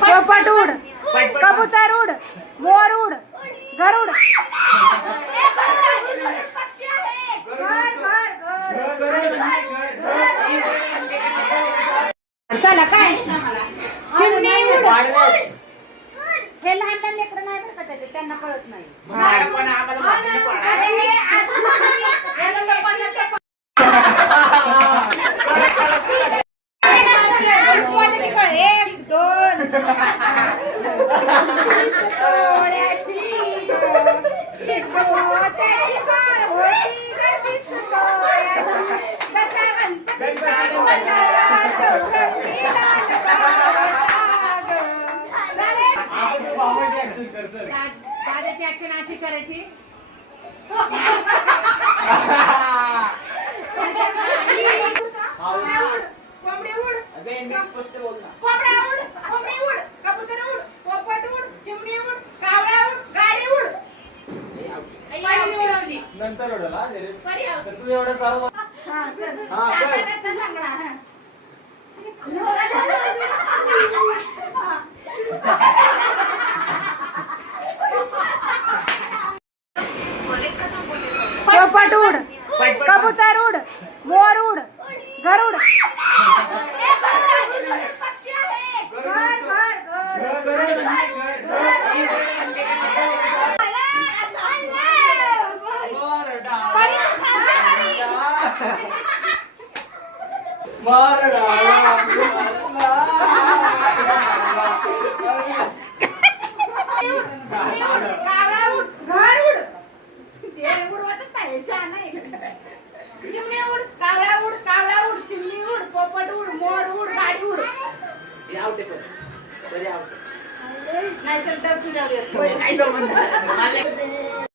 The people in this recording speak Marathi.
पोपट उड, कबूतर उड, मोर उड, गरुड. चला काय हे लहान लहान लेकरं नाही बरं का त्याचे, त्यांना कळत नाही. एक दोन दादाची ऍक्शन अशी करायची. कोंबडी उड, कोंबड्या उड, कोंबडी उड, कबूतर उड, पोपट उड, चिमणी उड, कावळा उड, गाडी उड. नंतर उडला तू एवढं चालू. पोपट उड, कबूतर उड, मोर उड, गरुड. चिमणी उड, कावळा उड, कावळा उड, चिमणी उड, पोपट उड, मोर उड, गाडी उड. नाही तर